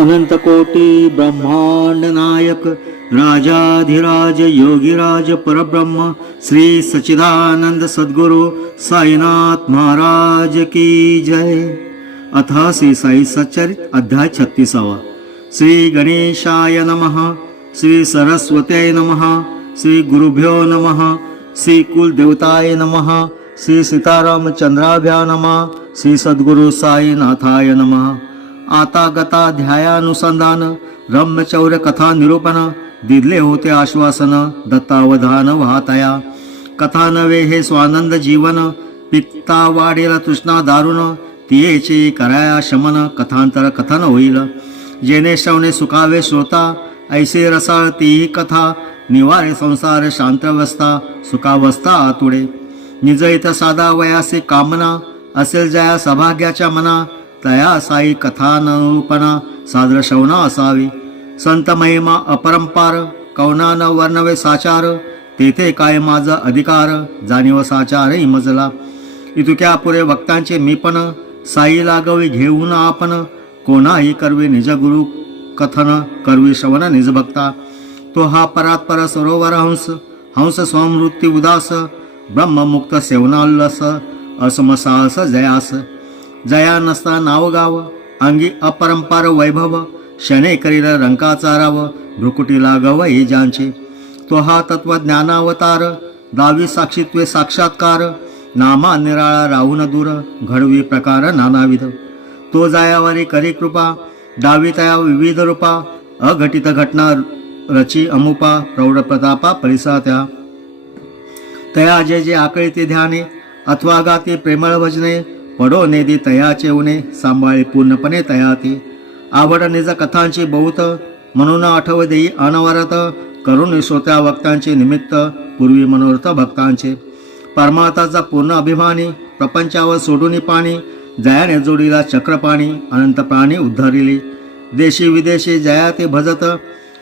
अनंतकोटी ब्रह्मांड नायक राजाधिराज योगीराज परब्रह्म श्री सच्चिदानंद सद्गुरु साईनाथ महाराज की जय। अथ श्री साई सच्चरित अध्याय 36। श्री गणेशाय नमः, श्री सरस्वत्यै नमः, श्री गुरुभ्यो नमः, श्री कुलदेवताय नमः, श्री सीतारामचंद्राभ्या नमः, श्री सद्गुरु साईनाथाय नमः। आता गता ध्यायानुसंधान ब्रह्मचौर्य कथा निरूपण दिले होते आश्वासन दत्तावधान वाहतया। कथा नवे हे स्वानंद जीवन पित्ता वाढेल तृष्णा दारुण तियेचे कराया शमन कथांतर कथन होईल। जेणे श्रवणे सुखावे श्रोता ऐसे रसाळ तीही कथा निवारे संसार शांतवस्था सुखावस्था आतुडे। निजळीत साधा वयासे कामना असेल जया सभाग्याच्या मना तया साई कथानुरूपणा सादर श्रवणा असावी। संत महिमा अपरंपार कवना न वर्णवे साचार तेथे काय माझा अधिकार जाणीव साचार इमजला। इतुक्या पुरे वक्तांचे मीपण साई लागवी घेऊन आपण कोणाही करवी निज गुरु कथन करवी श्रवण निज भक्ता। तो हा परात्पर सरोवर हंस हंस स्वमृत्ती उदास ब्रह्ममुक्त सेवनाल्लस असमसास जयास। जया नसता नाव गाव अंगी अपरंपार वैभव शने करील रंकाचा राव भ्रुकुटी लागव हे ज्यांचे। तो हा तत्वज्ञानावतार दावी साक्षीत्वे साक्षात्कार नामा निराळा राहून दूर घडवी प्रकार नानाविध। तो जायावारी करी कृपा डावी तया विविध रूपा अघटित घटना रची अमुपा प्रौढ प्रतापा परिसा त्या। तया जे जे आकळीते ध्याने अथवा गाती प्रेमळ भजने पडो नेदी तयाचे उणे सांभाळे पूर्णपणे तयाती। आवड निज कथांची बहुत म्हणून आठव देई अनवरत करून श्रोत्या वक्तांचे निमित्त पूर्वी मनोरथ भक्तांचे। परमार्थाचा पूर्ण अभिमानी प्रपंचावर सोडून पाणी जयाने जोडीला चक्रपाणी अनंत प्राणी उद्धारिले। देशी विदेशी जया ते भजत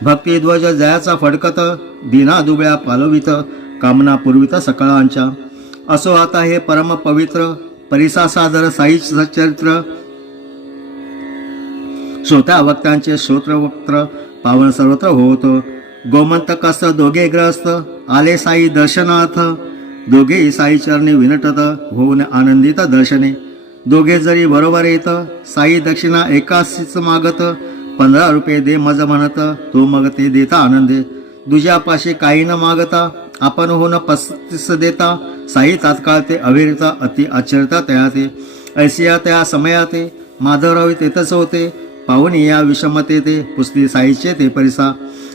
भक्ती ध्वज जयाचा फडकत दिना दुबळ्या पालवित कामना पूर्वित सकळांच्या। असो आता हे परम पवित्र परिसा सादर साई सच्चरित्र श्रोत्या वक्तांचे श्रोत्रवक्त्र पावन सर्वत्र होतो। गोमंतकस्त दोघे ग्रस्त आले साई दर्शनार्थ दोघेही साई चरणी विनटत होऊन आनंदित दर्शने। दोघे जरी बरोबर येत साई दक्षिणा एकाशीच मागत 15 रुपये दे मज म्हणत तो मग ते देता आनंदे। दुजापाशी काही न मागता आपण होऊन 35 देता साई तात्काळ ते अविरता अति आश्चर्यता तयाते। ऐसिया त्या समयाते माधवरावी तेथच होते पाहुणी या विषमते ते पुसली साईचे ते परिसा।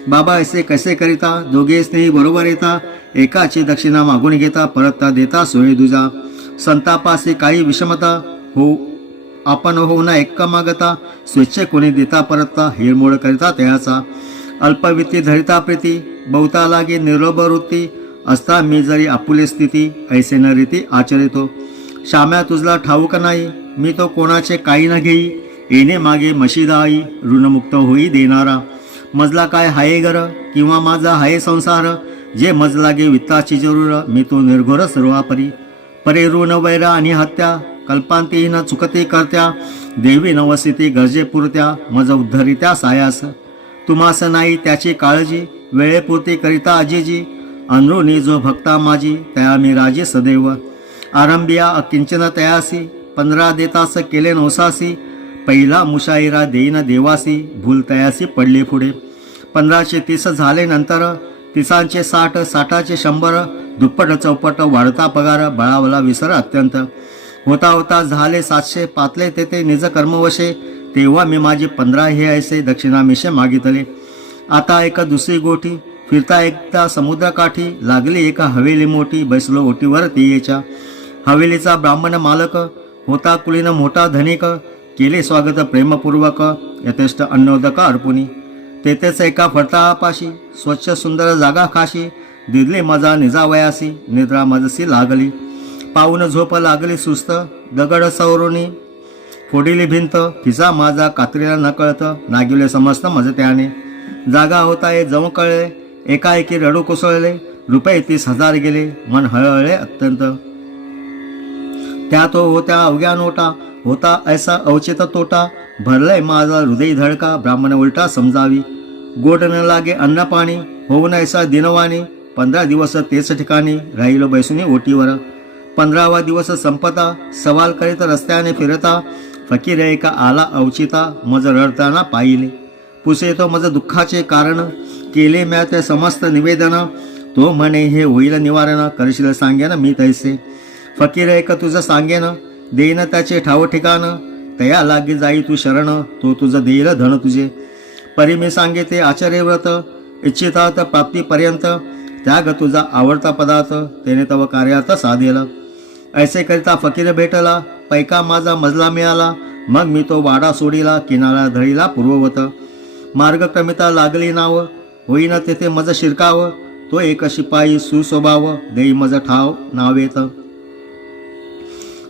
बाबा ऐसे कसे करिता दोघे स्नेही बरोबर येता एकाची दक्षिणा मागून घेता परतता देता सोय दुजा। संतापासी काही विषमता हो आपण होऊन एक मागता स्वेच्छे कोणी देता परतता हिरमोड करिता तयाचा। अल्पवित्ती धरिता प्रीती बहुता लागे निर्लोभ वृत्ती असता मी जरी आपुले स्थिती ऐसे न रीती आचरितो। श्याम्या तुझला ठाऊक नाही मी तो कोणाचे काही न घेई येणे मागे मशिदाई ऋणमुक्त होई देणारा। मजला काय हाये घर किंवा माझा हाये संसार जे मज लागे वित्ताची जरूर मी तो निर्घोर सर्वापरी। परे ऋण वैरा आणि हत्या कल्पांतीहीन चुकते करत्या देवी नवसिती गरजे पुरत्या मज उद्धरित्या सायास। तुम्हास नाही त्याची काळजी वेळेपुरती करिता अजिजी अनुनी जो भक्ता माझी तया मी राजी सदैव। आरंभिया अकिंचन तयासी 15 देतास केले नवसासी पहिला मुशाईरा देईन देवासी भूल तयासी पडले पुढे। 15चे 30 झाले नंतर 30चे 60 60चे 100 दुप्पट चौपट वाढता पगार बळावला विसर अत्यंत। होता होता झाले 700 पातले तेथे निज कर्मवशे तेव्हा मी माझी 15 हे ऐसे दक्षिणामिषे मागितले। आता एक दुसरी गोठी फिरता एकदा समुद्रकाठी लागली एका हवेली मोठी बसलो ओटीवर तियेच्या। हवेलीचा ब्राह्मण मालक होता कुलीन मोठा धनिक केले स्वागत प्रेमपूर्वक यथेष्ट अन्नोदक अर्पुनी। तेथेच एका फडताळापाशी स्वच्छ सुंदर जागा खाशी दिदले मजा निजावयासी निद्रा मजसी लागली। पाऊन झोप लागली सुस्त दगड सौरोनी फोडिली भिंत खिसा माझा कात्रीला न कळत नागिवले समस्त मज त्याने। जागा होता हे जवळ कळले एकाएकी रडू कोसळले रुपये 30,000 गेले मन हळहळे अत्यंत। त्या तो होत्या अवघ्या नोटा होता ऐसा अवचेत तोटा, भरलंय माझा हृदय धडका, ब्राह्मण उलटा समजावी. गोड न लागे अन्न पाणी, होऊन ऐसा दिनवाणी, 15 दिवस तेच ठिकाणी, राहिलो बैसुनी ओटीवर. 15वा दिवस संपता, सवाल करीत रस्त्याने फिरता, फकीर एका आला अवचिता, मज रडताना पाहिले. पुसे तो मज दुःखाचे कारण, केले म्या ते समस्त निवेदन, तो म्हणे हे होईल निवारण, करशील सांगेन मी तैसे. फकीर एक तुझं सांगेन, देईन त्याचे ठाव ठिकाण, तया लागी जाई तू शरण, तो तुझं देईल धन तुझे. परी मी सांगे ते आचार्य व्रत, इच्छितात प्राप्तीपर्यंत, त्याग तुझा आवडता पदार्थ, तेने तव कार्यार्थ साधेल. ऐसे करिता फकीर भेटला, पैका माझा मजला मिळाला, मग मी तो वाडा सोडीला, किनारा धरीला पूर्ववत. मार्गक्रमिता लागली नाव, होईन तेथे मज शिरकाव, तो एक शिपाई सुस्वभाव, देई मज ठाव नावेत.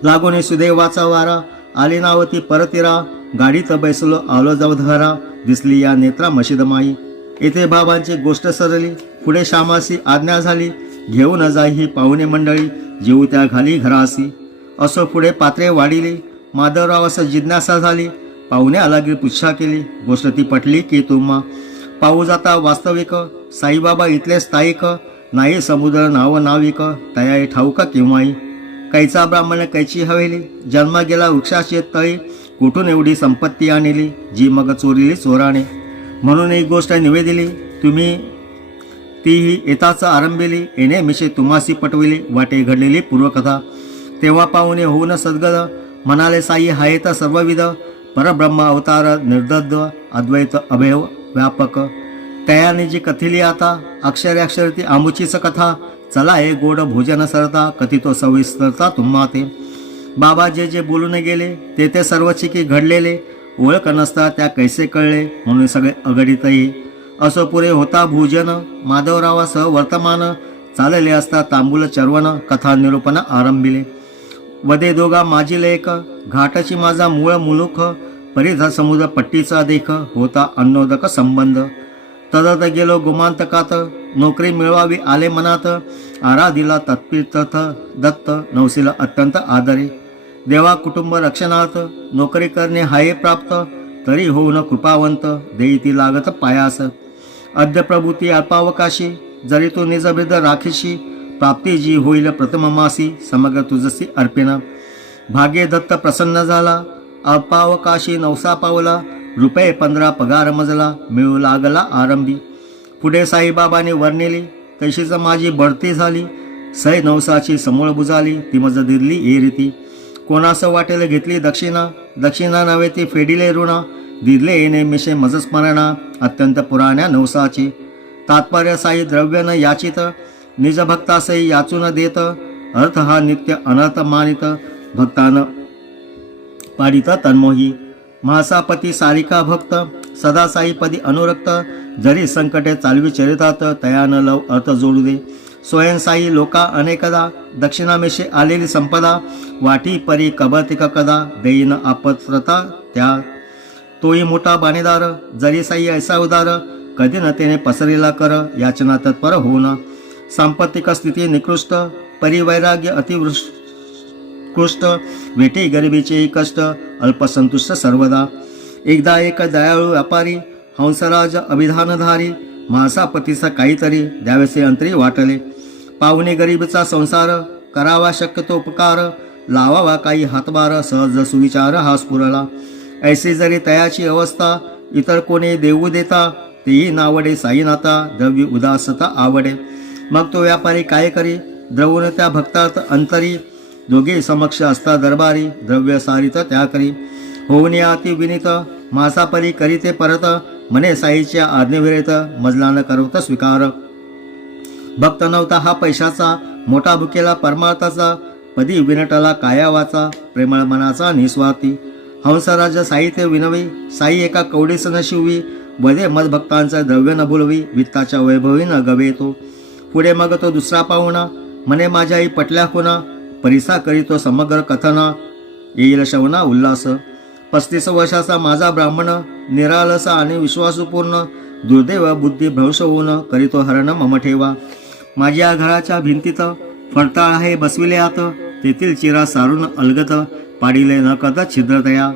लागोने सुदैवाचा वारा, आली नावती परतिरा, गाडीत बैसलो आलो जाऊ धरा, दिसली या नेत्रा मशीद माई. येथे बाबांची गोष्ट सरली, पुढे श्यामासी आज्ञा झाली, घेऊन जाई ही पाहुणे मंडळी, जीव त्या घाली घरासी. असो पुढे पात्रे वाढिली, माधवराव असं जिज्ञासा झाली, पाहुण्या लागी पुच्छा केली, गोष्ट ती पटली की तुम्हा. पाहू जाता वास्तविक, साईबाबा इथले स्थायिक, नाही समुद्र नाव नाविक, तया ठाऊक केव्हाही. कैचा ब्राह्मण कैची हवेली, जन्म गेला वृक्षाची तळी, कुठून एवढी संपत्ती आणली, जी मग चोरीली चोराने. म्हणून एक गोष्ट निवेदिली, तुम्ही तीही येताच आरंभिली, येणे मिशे तुम्हासी पटविली, वाटे घडलेली पूर्वकथा. तेव्हा पाहुणे होऊन सद्गद, म्हणाले साई हायेत सर्वविध, परब्रह्म अवतार निर्दद्ध, अद्वैत अभय व्यापक. तयाने जी कथिली आता, अक्षर ती आमुचीच कथा, चला हे गोड भोजन सरता, कथितो सविस्तरता तुम्हा ते. बाबा जे जे बोलून गेले, ते ते सर्व चिकी घडलेले, ओळख नसता त्या कैसे कळले, म्हणून सगळे अगणितही. असो पुरे होता भोजन, माधवरावासह वर्तमान, चालले असता तांबूल चर्वण, कथा निरूपण आरंभिले. वदे दोघा माझी लेख, घाटाची माझा मूळ मुलुख, परिधा समुद्र पट्टीचा देख, होता अन्नोदक संबंध. तदत गेलो गुमांतकात, नोकरी मिळवावी आले मनात, आराधीला तत्पितथ दत्त, नवसीला अत्यंत आदरे. देवा कुटुंब रक्षणार्थ, नोकरी करणे हाये प्राप्त, तरी होऊन कृपावंत, देई ती लागत पायास. अद्य प्रभूती अल्पावकाशी, जरी तू निजबिद राखीशी, प्राप्ती जी होईल प्रथम मासी, समग्र तुझसी अर्पिण. भाग्य दत्त प्रसन्न झाला, अल्पावकाशी नवसा पावला, रुपये 15 पगार मजला, मिळू लागला आरंभी. पुढे साईबाबांनी वर्णिली, तशीच माझी बढती झाली, सै नवसाची समूळ बुजाली, ती मज दिरली ए रीती. कोणास वाटेल घेतली दक्षिणा, दक्षिणा नव्हे ती फेडिले ऋणा, दिले येणे मिशे मज स्मरणा, अत्यंत पुराण्या नवसाची. तात्पर्य साई द्रव्य न याचित, निज भक्तासई याचून देत, अर्थ हा नित्य अनर्थ मानित, भक्तान पाडित तन्मोही. महासापती सारिका भक्त, सदा साईपदी अनुरक्त, जरी संकटे चालवी चरितात, तयान लव अर्थ जोडू दे. स्वयं साई लोका अनेकदा, दक्षिणामेशे आलेली संपदा, वाटी परी कबतिक कदा, देईन आपत्रता त्या. तोही मोठा बाणेदार, जरी साई ऐसा उदार, कधी न तेने पसरेला कर, याचना तत्पर होऊन. सांपत्तिक स्थिती निकृष्ट, परिवैराग्य अतिवृष्कृष्ट, वेटे गरिबीचे कष्ट, अल्पसंतुष्ट सर्वदा. एकदा एक दयाळू व्यापारी, हंसराज अभिधानधारी, महासापतीचा काहीतरी द्यावेसे अंतरी वाटले. पाहुणे गरीबचा संसार, करावा शक्यतो उपकार, लावावा काही हातभार, सहज सुविचार हा स्फुरला. ऐसे जरी तयाची अवस्था, इतर कोणी देऊ देता, तेही नावडे साईनाथा, द्रव्य उदासता आवडे. मग तो व्यापारी काय करी, द्रवून त्या भक्तार्थ अंतरी, दोघे समक्ष असता दरबारी, द्रव्य सारित त्या करी. होऊन या अति विनित, मासापरी करीते परत, म्हणे साईच्या आज्ञेविरत, मजला न करवत स्वीकार. भक्त नव्हता हा पैशाचा, मोठा भुकेला परमार्थाचा, पदी विनटला कायावाचा, प्रेमळ मनाचा निस्वार्थी. हंसराज साहित्य विनवी, साई एका कवडीस न शिवी, वदे मदभक्तांचा द्रव्य न भुलवी, वित्ताच्या वैभवी न गवेतो. पुढे मग तो दुसरा पाहुणा, म्हणे माझ्या आई पटल्या खुना, परिसा करीतो समग्र कथना, येईल शवना उल्हास. 35 वर्षाचा माझा ब्राह्मण, निरालसा आणि विश्वासूपूर्ण, दुर्दैव बुद्धी भ्रंश होऊन, करीतो हरण मम ठेवा. माझ्या घराच्या भिंतीत फडताळ आहे बसविले आत, तेथील चिरा सारून अलगत, पाडिले न करता छिद्रतया.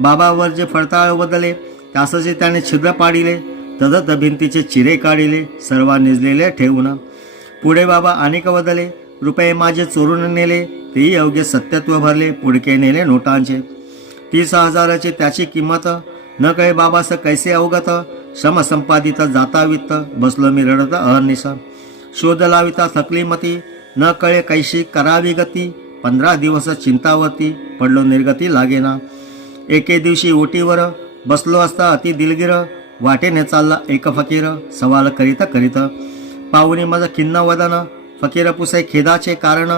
बाबावर जे फडताळ वदले त्यासचे त्याने छिद्र पाडिले. तदत भिंतीचे चिरे काढिले सर्व निजलेले ठेवून. पुढे बाबा अनेक वदले रुपये माझे चोरून नेले तेही अवघे सत्यत्व भरले. पुडके नेले नोटांचे 30,000ची त्याची किंमत. न कळे बाबास कैसे अवगत श्रम संपादित जाता वित्त. बसलो मी रडत अहर्निश शोध लाविता थकली मती. न कळे कैशी करावी गती. 15 दिवस चिंतावरती पडलो निर्गती लागेना. एके दिवशी ओटीवर बसलो असता अति दिलगिर. वाटेने चालला एक फकीर सवाल करीत करीत. पाहुणे माझं खिन्न वदन फकीर पुसे खेदाचे कारण.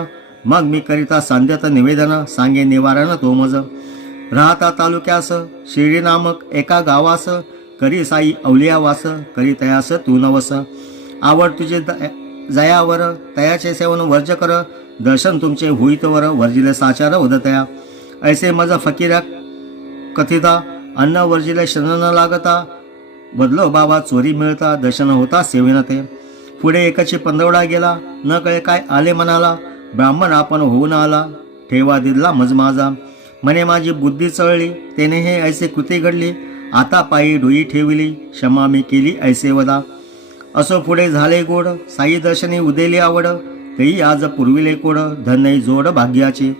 मग मी करिता सांध्यत निवेदन सांगे निवारण तो मज. राहता तालुक्यास शिर्डी नामक एका गावास. करी साई अवलिया वास करी तयास तू नवस. आवड तुझे जयावर तयाचे सेवन वर्ज कर. दर्शन तुमचे होईतवर वर्जिले साचार वदतया. ऐसे मज फकीरा कथिता अन्न वर्जिले शरण न लागता. बदलो बाबा चोरी मिळता दर्शन होता सेवेन ते. पुढे एकाची पंधरवडा गेला न कळे काय आले मनाला. ब्राह्मण आपण होऊन आला ठेवा दिला मज माझा. म्हणे माझी बुद्धी चळली तेने हे ऐसे कृती घडली. आता पायी डोई ठेविली क्षमा मी केली ऐसे वदा. असो पुढे झाले गोड साई दर्शनी उदेली आवड. तेही आज पुरविले कोड धनई जोड भाग्याची.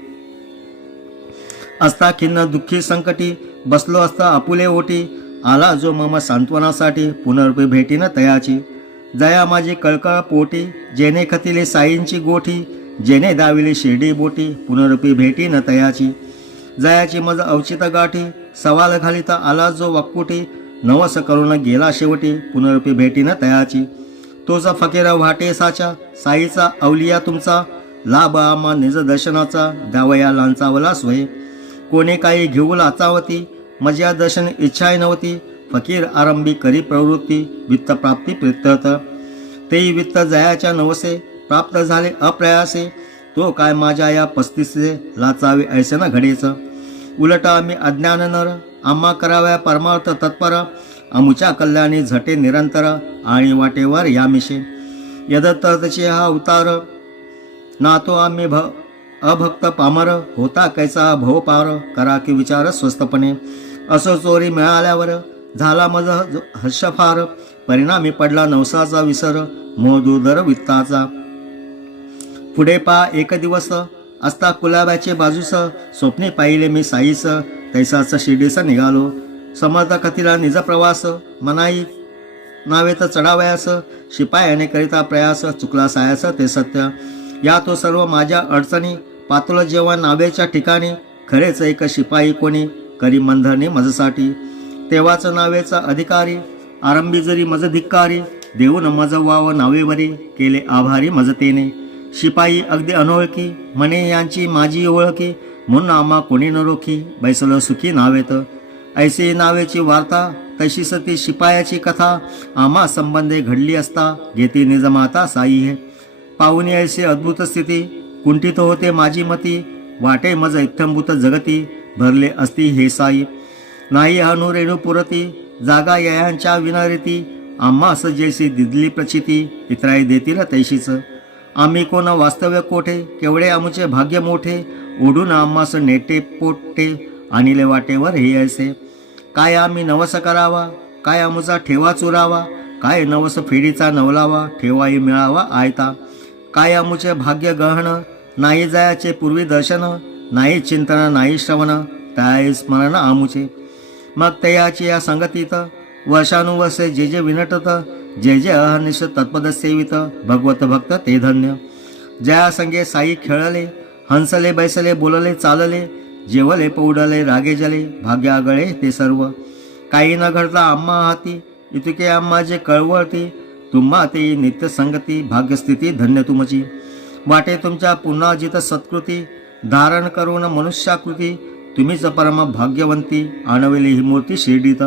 असता खिन्न दुःखी संकटी बसलो असता आपुले ओटी. आला जो मम सांत्वनासाठी पुनर्पी भेटीन तयाची. जया माझी कळकळ पोटी जेने खतिले साईंची गोठी. जेने दाविले शिर्डी बोटी पुनर्पी भेटीन तयाची. जयाची मज अवचित गाठी सवाल घालिता आला जो वाक्कुटी. नवस करून गेला शेवटी पुनर्पी भेटीन तयाची. तोच फकीर वाटे साचा साईचा अवलिया तुमचा. लाभ आम्हा निज दर्शनाचा द्यावया लांचावला सोय. कोणी काही घेऊ लाचावती मजा दर्शन इच्छाय नव्हती. फकीर आरंभी करी प्रवृत्ती वित्त प्राप्ती प्रित्यर्थ. तेही वित्त जयाच्या नवसे प्राप्त झाले अप्रयासे. तो काय माझ्या या 35 लाचावे ऐसे न घडेच. उलट आम्ही अज्ञान नर आम्हा कराव्या परमार्थ तत्पर. अमुच्या कल्याणी झटे निरंतर आणि वाटेवर यामिषे. यदत्तचे हा उतार ना तो आम्ही अभक्त पामर. होता कैसा भव पार करा की विचार स्वस्तपणे. असो चोरी मिळाल्यावर झाला मज हर्ष फार. परिणामी पडला नवसाचा विसर मोह दुर्धर वित्ताचा. पुढे पा एक दिवस असता कुलाब्याचे बाजूस. स्वप्ने पाहिले मी साईस तैसाच शिर्डीस निघालो. समर्थ कथिला निज प्रवास मनाई नावे तर चढावयास. शिपायाने करिता प्रयास चुकला सायास ते सत्य. या तो सर्व माझ्या अडचणी पातुल जेव्हा नावेच्या ठिकाणी. खरेच एक शिपाई कोणी करी मंधरणे मजसाठी. तेव्हाच नावेचा अधिकारी आरंभी जरी मज धिक्कारी. देऊन मज वाव नावेवरी केले आभारी मजतेने. शिपाई अगदी अनोळखी म्हणे यांची माझी ओळखी. म्हणून आम्हा कोणी न रोखी बैसलो सुखी नावेत. ऐशी नावेची वार्ता तशी सती शिपायाची कथा. आम्हा संबंधे घडली असता घेती निजमाता साई हे. पाहुणी ऐशी अद्भुत स्थिती कुंठित होते माझी मती. वाटे मज इत्थंभूत जगती भरले असती हे साई. नाही अनु रेणू पुरती जागा ययांच्या विनारीती. आम्हास जैसी दिदली प्रचिती इतराई देतील तैशीच. आम्ही कोण वास्तव्य कोठे केवढे आमचे भाग्य मोठे. ओढून आम्हास नेटे पोटे आणिले वाटेवर हे ऐसे. काय आम्ही नवस करावा काय आमचा ठेवा चुरावा. काय नवस फेडीचा नवलावा ठेवाही मिळावा आयता. काय आमुचे भाग्य गहन नाही जायाचे पूर्वी दर्शन. नाही चिंतन नाही श्रवण त्याय स्मरण आमुचे. मग तयाची या संगतीत वर्षानुवर्षे जे जे विनटत. जे जे अहर्निश तत्पद सेवित भगवत भक्त ते धन्य. ज्या संगे साई खेळले हंसले बैसले बोलले चालले. जेवले पौडले रागे जले भाग्य आगळे ते सर्व. काही न घडता आम्हा हाती इतके आम्हा जे कळवळती. तुम्हा ते नित्य संगती भाग्यस्थिती धन्य तुमची. वाटे तुमच्या पुन्हा जित सत्कृती धारण करून मनुष्याकृती. तुम्हीच परम भाग्यवंती आणविली ही मूर्ती शिर्डीत.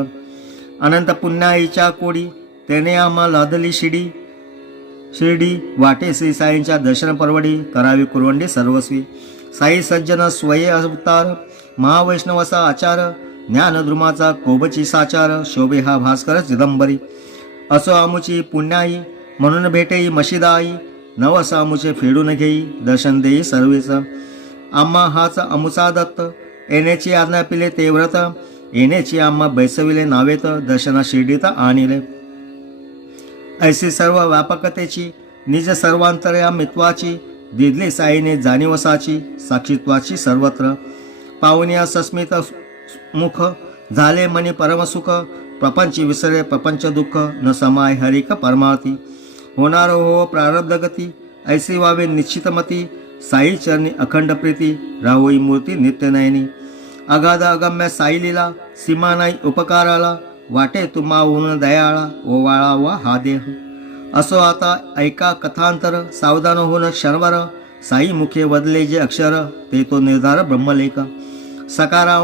अनंत पुण्याईच्या कोडी त्याने आम्हा लादली शिर्डी. वाटे श्री साईंच्या दर्शन परवडी करावी कुरवंडी सर्वस्वी. साई सज्जन स्वये अवतार महावैष्णवसा आचार. ज्ञानद्रुमाचा कोबची साचार शोभे हा भास्कर चिदंबरी. असो आमुची पुण्याई म्हणून भेटेई मशिदाई. नवस आमुचे फेडून घेई दर्शन देई सर्वेच. आम्हा हाच अमुचा दत्त येण्याची आज्ञा पिले ते व्रत, येण्याची आम्हा बैसविले नावेत, दर्शना शिर्डीत आणिले. ऐशी सर्व व्यापकतेची निज सर्वांतर्यामित्वाची, दिदली साईने जाणीवसाची साक्षीत्वाची सर्वत्र. पाहुण्या सस्मित मुख, झाले मनी परमसुख, प्रपंची विसरे प्रपंच दुःख, न समाय हरिक परमार्थी. होणार हो प्रारब्ध गती, ऐसी व्हावे निश्चितमती, साई चरणी अखंड प्रीती, राहोई मूर्ती नित्यनयनी. अगाध अगम्य साई लीला, सीमा नाही उपकाराला, वाटे तुम्हा ऊन दयाळा, ओवाळा वा हा देह. असो आता ऐका कथांतर, सावधान होऊन क्षणभर, साई मुखे वदले जे अक्षर, ते तो निर्धार ब्रह्मलेख. सकारा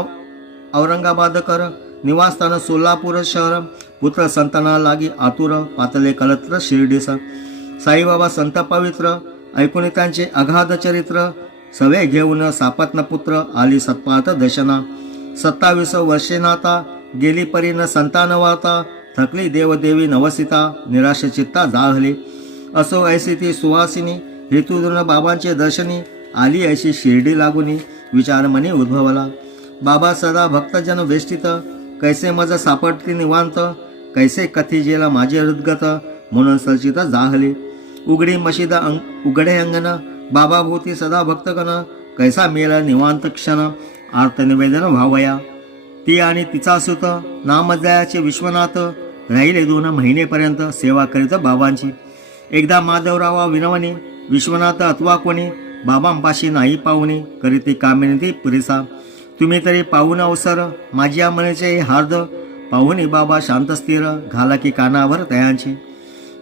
औरंगाबाद कर, निवासस्थान सोलापूर शहर, पुत्र संताना लागी आतुर, पातले कलत्र शिर्डीस. साईबाबा संत पवित्र, ऐकून त्यांचे अगाध चरित्र, सवे घेऊन सापत्न पुत्र, आली सत्पात दशना. 27 वर्षे नाता, गेली परीन संतान वार्ता, थकली देवदेवी नवसिता, निराश चित्ता जाहली. असो ऐसी ती सुवासिनी, हेतुधून बाबांचे दर्शनी, आली ऐशी शिर्डी लागुनी, विचार मनी उद्भवला. बाबा सदा भक्तजन वेष्टित, कैसे मज सापडती निवांत, कैसे कथी जेला माझे हृदगत, म्हणून सर्चित जाहले. उघडी मशिद उघडे अंगण, बाबा भोवती सदा भक्तगण, कैसा मेला निवांत क्षण, आर्त निवेदन व्हावया. ती आणि तिचा सुत, नामजयाचे विश्वनाथ, राहिले 2 महिनेपर्यंत सेवा करीत बाबांची. एकदा माधवरावा विनवणी, विश्वनाथ अथवा कोणी, बाबांपाशी नाही पाहुणी, करीती कामिनी पुरेसा. तुम्ही तरी पाहून अवसर, माझी मनेचे हार्द, पाहुणी बाबा शांत स्थिर, घाला की कानावर तयांची.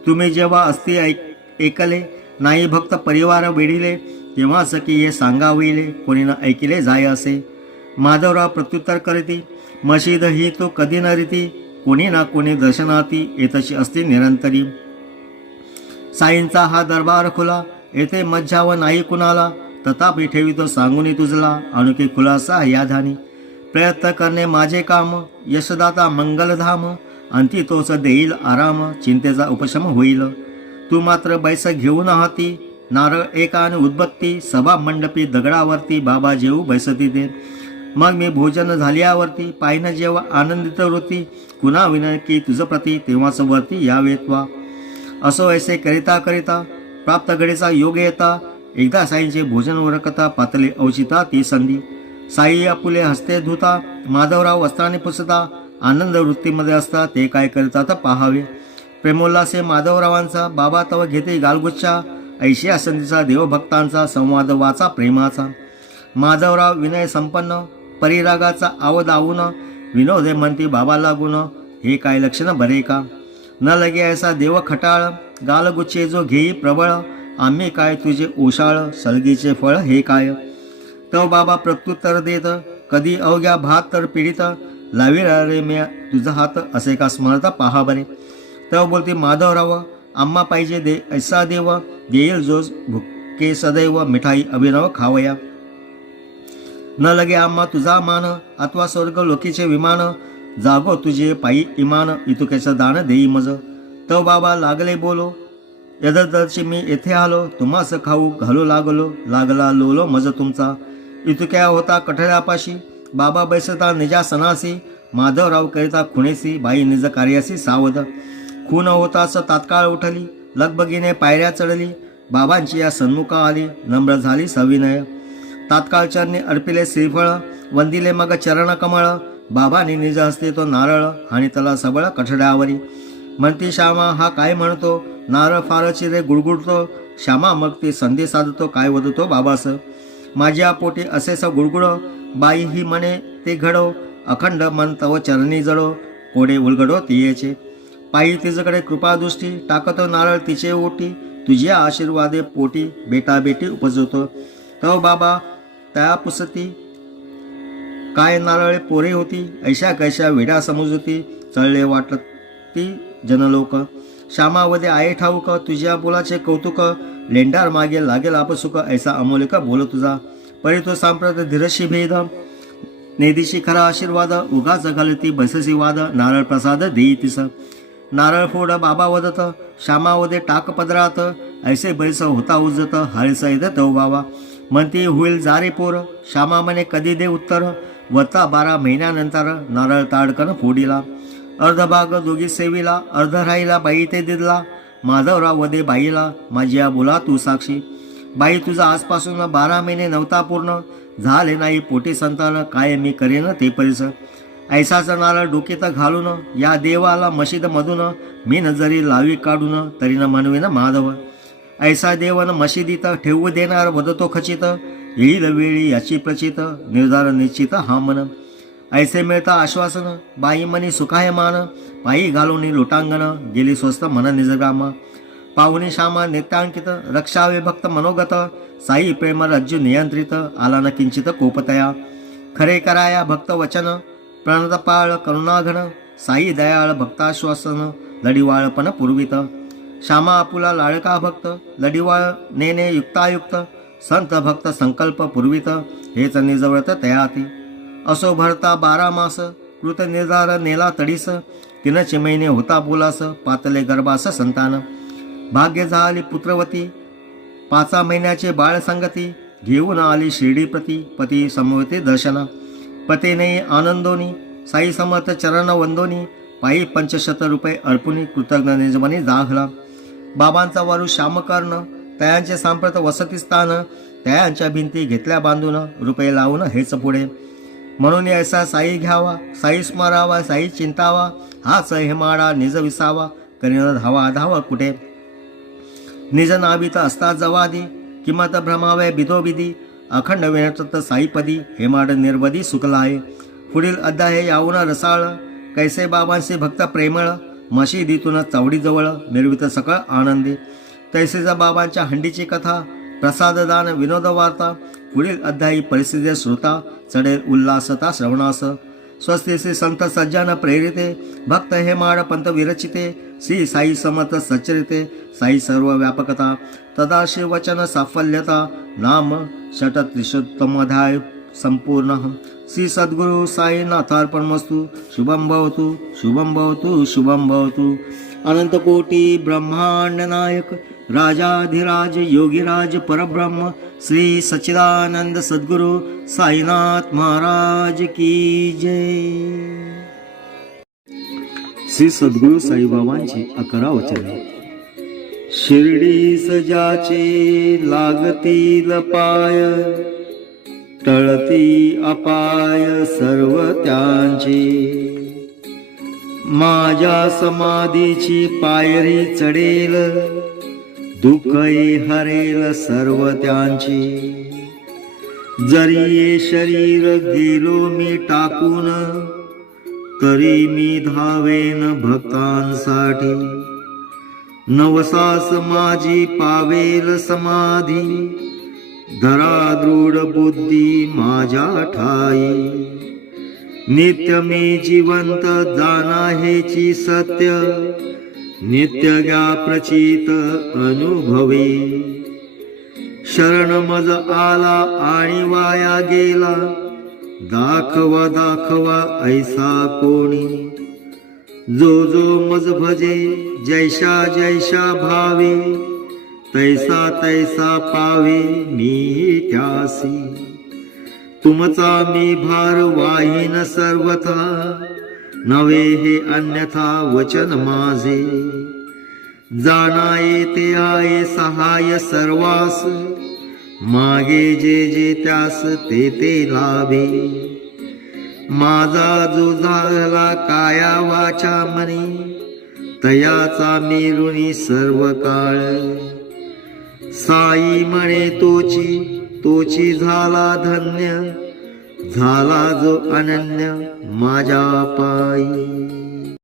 तुम्ही जेव्हा असती ऐकले, नाही भक्त परिवार वेढिले, तेव्हाच की हे सांगा होईले, कोणी न ऐकिले जाय असे. माधवराव प्रत्युत्तर करीती, मशीद ही तो कधी न रीती, कोणी ना कोणी दर्शनार्थी येतशी असते निरंतरी. साईंचा हा दरबार खुला, येथे मज्जा व नाही कुणाला, तथापि ठेवितो सांगूनी तुझला, अनुकी खुलासा या धानी. प्रयत्न करणे माझे काम, यशदाता मंगलधाम, अंती तोच देईल आराम, चिंतेचा उपशम होईल. तू मात्र बैस घेऊन हाती, नारळ एका आणि उदबत्ती, सभा मंडपी दगडावरती, बाबा जेऊ बैसती ते. मग मी भोजन झाल्यावरती, पाहिनं जेव्हा आनंदित वृत्ती, पुन्हा विनय की तुझ प्रती, तेव्हाच वरती यावेत्वा. असो ऐसे करिता करिता, प्राप्त घडीचा योग येता, एकदा साईंचे भोजन उरकता, पातळी औचिता ती संधी. साई आपुले हस्ते धुता, माधवराव वस्त्राने पुसता, आनंद वृत्तीमध्ये असता, ते काय करतात पाहावे. प्रेमोल्लासे माधवरावांचा, बाबा तव घेते गालगुच्चा, ऐशिया संधीचा देवभक्तांचा, संवाद वाचा प्रेमाचा. माधवराव विनय संपन्न, परिरागाचा आवद आवून, विनोदे म्हणती बाबा लागून, हे काय लक्षण बरे का. न लगे ऐसा देव खटाळ, गालगुच्चे जो घेई प्रबळ, आम्ही काय तुझे ओशाळ, सलगीचे फळ हे काय. तो बाबा प्रत्युत्तर देत, कधी अवघ्या भात तर पीडित, लाविला रे मी तुझा हात, असे का स्मरता पहा बरे. तो बोलते माधवराव, आम्हा पाहिजे दे ऐसा देव, देईल जोज भुके सदैव, मिठाई अभिनव खावया. न लगे आम्हा तुझा मान, अथवा स्वर्ग लोकीचे विमान, जागो तुझे पायी इमान, इतुकेचं दान देई मज. तो बाबा लागले बोलो, यददर्शी मी येथे आलो, तुम्हास खाऊ घालू लागलो, लागला लोलो मज तुमचा. इतुक्या होता कठड्यापाशी, बाबा बैसता निजा सणासी, माधवराव करिता खुणेसी, बाई निज कार्यासी सावध. खून होताच तात्काळ उठली, लगबगीने पायऱ्या चढली, बाबांची या सन्मुखा आली, नम्र झाली सविनय. तात्काळ चरणी अर्पिले श्रीफळ, वंदिले मग चरण कमळ, बाबांनी निज हस्ते तो नारळ, आणि तला सबळ कठड्यावरी. म्हणती श्यामा हा काय म्हणतो, नारळ फार चिरे गुडगुडतो, श्यामा मग ती संधी साधतो, काय वदतो बाबास. माझ्या पोटी असेच गुडगुड, बाई ही म्हणे ते घडो, अखंड मन तव चरणी जडो, कोडे उलगडो तियेचे. पायी तिजकडे कृपादृष्टी, टाकतो नारळ तिचे ओटी, तुझ्या आशीर्वादे पोटी, बेटा बेटी उपजतो. तव बाबा त्या पुसती, काय नारळे पोरे होती, ऐशा कैशा वेडा समजती, चळले वाटती जनलोक. श्यामावदे आहे ठाऊक, तुझ्या बोलाचे कौतुक, लेंडार मागे लागेल आपसुक, ऐसा अमोलिक बोल तुझा. परी तो सांप्रत धीरशी भेद, नेदिशी खरा आशीर्वाद, उगाच घालती बससी वाद, नारळ प्रसाद देई तिस. नारळ फोड बाबा वदत, श्यामावदे टाक पदरात, ऐसे बैस होता उजत, हरिस येत तव बाबा. म्हणती होईल जारे पोर, श्यामा म्हणे कधी दे उत्तर, वता 12 महिन्यानंतर नारळ ताडकन फोडीला. अर्धभाग दोघी सेवीला, अर्ध राहिला बाई ते दिदला. माधवराव वदे बाईला, माझी या बोला तू साक्षी. बाई तुझा आजपासून 12 महिने नव्हता पूर्ण, झाले नाही पोटी संतान, काय मी करेन ते परिस. ऐसाचा नारळ डोकेत घालून या देवाला मशीद मधून, मी जरी लावी काढून तरी न म्हणवेन माधव. ऐसा देवन मशिदीत ठेवू देणार वदतो खचित, येईल वेळी याची प्रचित, निर्धार निश्चित हा मन. ऐसे मिळता आश्वासन, बाई मनी सुखायमान, पायी घालून लोटांगण, गेली स्वस्त मन निजग्राम. पाहुणी श्यामा नित्यांकित, रक्षावे भक्त मनोगत, साई प्रेम रज्जू नियंत्रित, आला न किंचित कोपतया. खरे कराया भक्त वचन, प्रणतपाळ करुणाघन, साई दयाळ भक्ताश्वासन, लढिवाळपण पूर्वित. श्यामा आपुला लाळका भक्त, लढिवाळ नेने युक्तायुक्त, संत भक्त संकल्प पूर्वित, हेच निजवळत तयाती. असो भरता 12 मास, कृत निर्धार नेला तडीस, तिनचे महिने होता बोलास, पातले गर्भास संतान. भाग्य झाली पुत्रवती, 5 महिन्याचे बाळ संगती, घेऊन आली शिर्डी प्रती, पती समवेते दर्शना. पतेने आनंदोनी, साई समर्थ चरण वंदोनी, पायी 500 रुपये अर्पुनी, कृतज्ञ निजमनी दाखला. बाबांचा वारू श्यामकर्ण, तयांचे सांप्रत वसतिस्थान, तयांच्या भिंती घेतल्या बांधून, रुपये लावून हेच पुढे. म्हणून ऐसा साई घ्यावा, साई स्मरावा, साई चिंतावा, हाच हेमाडा निज विसावा, करीन धावा धावा कुठे. निज नाभित असता जवादी, किंमत भ्रमावे बिदोबिदी, अखंड विनत साईपदी, हेमाड निर्वदी सुकलाय. पुढील अध्याय यावून रसाळ, कैसे बाबांचे भक्त प्रेमळ, मशिदीतून चवडीजवळ, मिरवित सकळ आनंदी. तैसेचा बाबांच्या हंडीची कथा, प्रसाददान विनोद वार्ता. पुढील अध्यायी परिस्थिती श्रोता, चढेल उल्हासता श्रवणास. स्वस्ति श्री संत सज्जन प्रेरिते, भक्त हेमाड पंत विरचिते, श्री साई समर्थ सच्चरिते, साई सर्व व्यापकता, तदा श्री वचन साफल्यता, नाम षटत्रिशोत्तमोऽध्याय संपूर्ण. श्री सद्गुरु साईनाथार्पणमस्तु. शुभम भवतु, शुभम भवतु, शुभम भवतु. अनंत कोटी ब्रह्मांड नायक, राजाधिराज योगीराज परब्रह्म, श्री सच्चिदानंद सद्गुरु साईनाथ महाराज की जय. श्री सद्गुरु साईबाबांची 11 वचने. शिर्डी सजाचे लागतील पाय, टळती अपाय सर्व त्यांची, माझ्या समाधीची पायरी चढेल, दुःखही हरेल सर्व त्यांची. जरी ये शरीर गेलो मी टाकून, तरी मी धावेन भक्तांसाठी. नवसास माझी पावेल समाधी, धरा दृढ बुद्धी माझ्या ठाई. नित्य मी जिवंत जाना हेची सत्य, नित्य ज्ञा प्रचित अनुभवे. शरण मज आला आणि वाया गेला, दाखवा दाखवा ऐसा कोणी. जो जो मज भजे जैसा जैसा भावे, तैसा तैसा पावे मी त्यासी. तुमचा मी भार वाहीन सर्वथा, नवे हे अन्यथा वचन माझे. जाना येते आहे सहाय सर्वास, मागे जे जे त्यास ते ते लाभे. माझा जो झाला काया वाचा मनी, तयाचा मी ऋणी सर्व काळ. साई म्हणे तोची तोची झाला धन्य, झाला जो अनन्य माझ्या पायी.